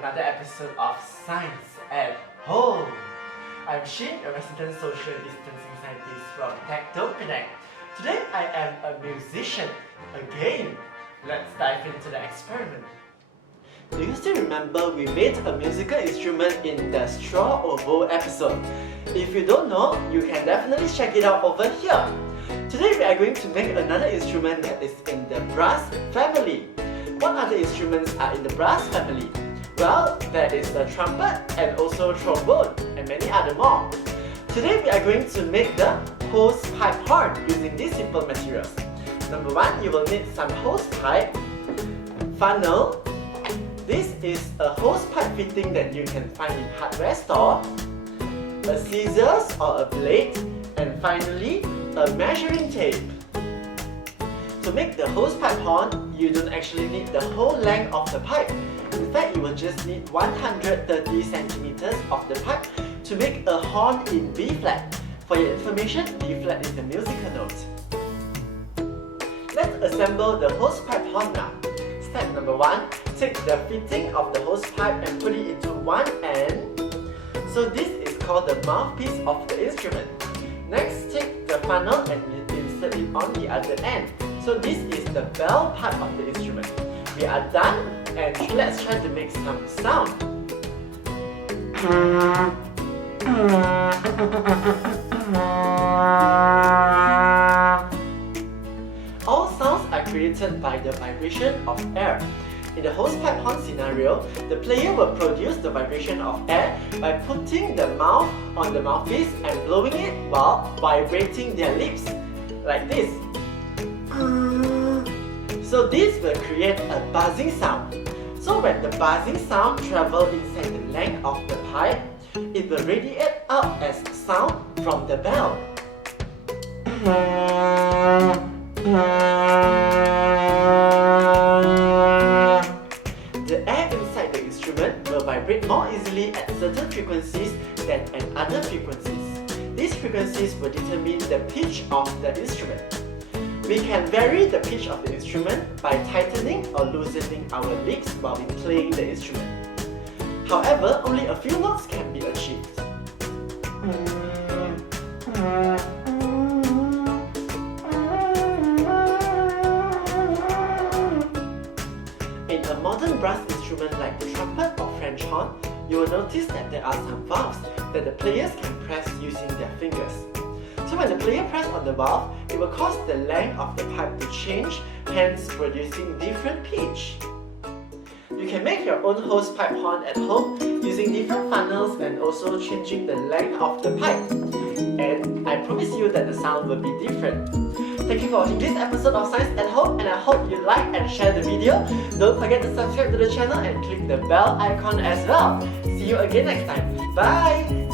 another episode of Science at Home. I'm Shin, a resident social distancing scientist from Penang. Today I am a musician again. Let's dive into the experiment. Do you still remember we made a musical instrument in the straw or bowl episode? If you don't know, you can definitely check it out over here. Today we are going to make another instrument that is in the brass family. What other instruments are in the brass family? Well, there is the trumpet and also trombone and many other more. Today we are going to make the hosepipe horn using these simple materials. Number one, you will need some hosepipe, funnel. This is a hosepipe fitting that you can find in hardware store, a scissors or a blade, and finally, a measuring tape. To make the hosepipe horn, you don't actually need the whole length of the pipe. In fact, you will just need 130 centimeters of the pipe to make a horn in B flat. For your information, B flat is the musical note. Let's assemble the hosepipe horn now. Step number one, take the fitting of the hosepipe and put it into one end. So this is called the mouthpiece of the instrument. Next, take the funnel and insert it on the other end. So this is the bell part of the instrument. We are done, and let's try to make some sound. All sounds are created by the vibration of air. In the hosepipe horn scenario, the player will produce the vibration of air by putting the mouth on the mouthpiece and blowing it while vibrating their lips, like this. So this will create a buzzing sound. So when the buzzing sound travels inside the length of the pipe, it will radiate out as sound from the bell. The air inside the instrument will vibrate more easily at certain frequencies than at other frequencies. These frequencies will determine the pitch of the instrument. We can vary the pitch of the instrument by tightening or loosening our lips while we playing the instrument. However, only a few notes can be achieved. In a modern brass instrument like the trumpet or French horn, you will notice that there are some valves that the players can press using their fingers. So when the player presses on the valve, it will cause the length of the pipe to change, hence producing different pitch. You can make your own hosepipe horn at home using different funnels and also changing the length of the pipe. And I promise you that the sound will be different. Thank you for watching this episode of Science at Home, and I hope you like and share the video. Don't forget to subscribe to the channel and click the bell icon as well. See you again next time. Bye!